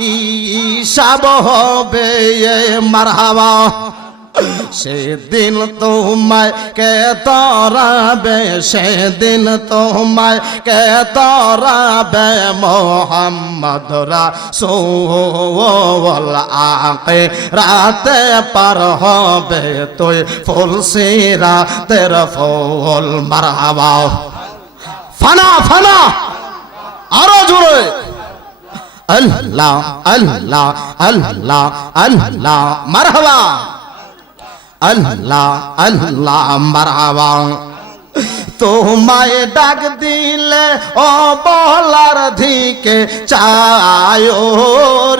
হিসাব হবে মারহাবা সেদিন তোমায় কে তরাবে সেদিন তোমায় কে তরাবে মোহাম্মদ রাসূল আকে রাতে পার হবে তুই ফুলসিরাতের ফুল মারহাবা ফানা ফানা আরো জোরে আল্লাহ আল্লাহ আল্লাহ আল্লাহ মারহাবা আল্লাহ আল্লাহ মারহাবা তোমায় ডাক দিলে ও বলার দিকে চায়ো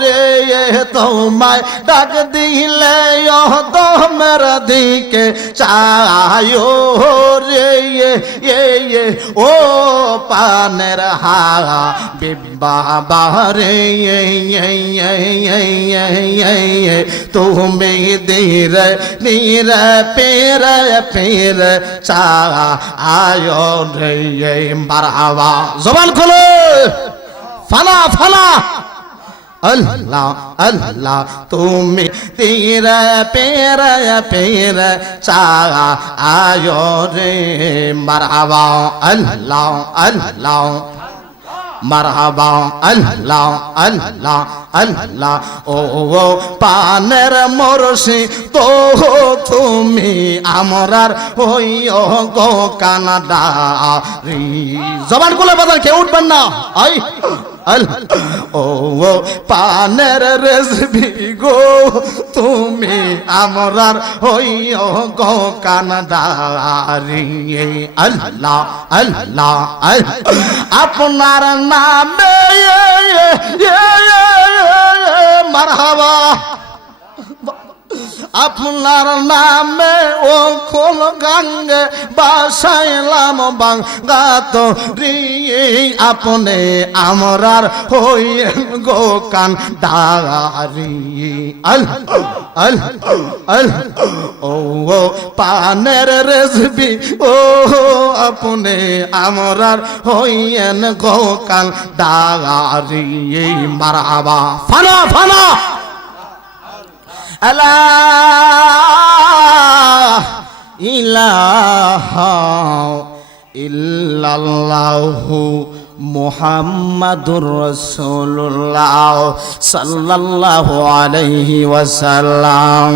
রে তোমায় ডাক দিলে ও দমের দিকে চায়ো রে ও পানের হারা বিবাবা রে তুমি ধীরে ধীরে পেরে পেরে চা আয়ো রে মারহাবা জবান খোলো ফানা ফানা আল্লাহ আল্লাহ তুমি ধীরে পেরে পেরে চা আয়ো রে মারহাবা আল্লাহ আল্লাহ মারহাবা আল্লাহ আল্লাহ আল্লাহ ও পানের মরসি তো তুমি আমরার হইও গো কানাডা জবান গুলো বাজার কেউ উঠবেন না আই ও পানের রেসবি গো তুমি আমরার হইও গো কানাডারি আল্লাহ আল্লাহ আপনার নামে মারহাবা আপনার নামে ও কোন গাঙ্গে বাসাইলাম বাঙ্গাত রি আপনে আমরার হইয়েন গো কান দারি আল আল আল ও পানের রেসবি ও আপনে আমরার হইয়েন গো কান দারি মারহাবা ফানা ফানা লা ইলাহা ইল্লাল্লাহু মুহাম্মাদুর রাসূলুল্লাহ সাল্লাল্লাহু আলাইহি ওয়াসাল্লাম।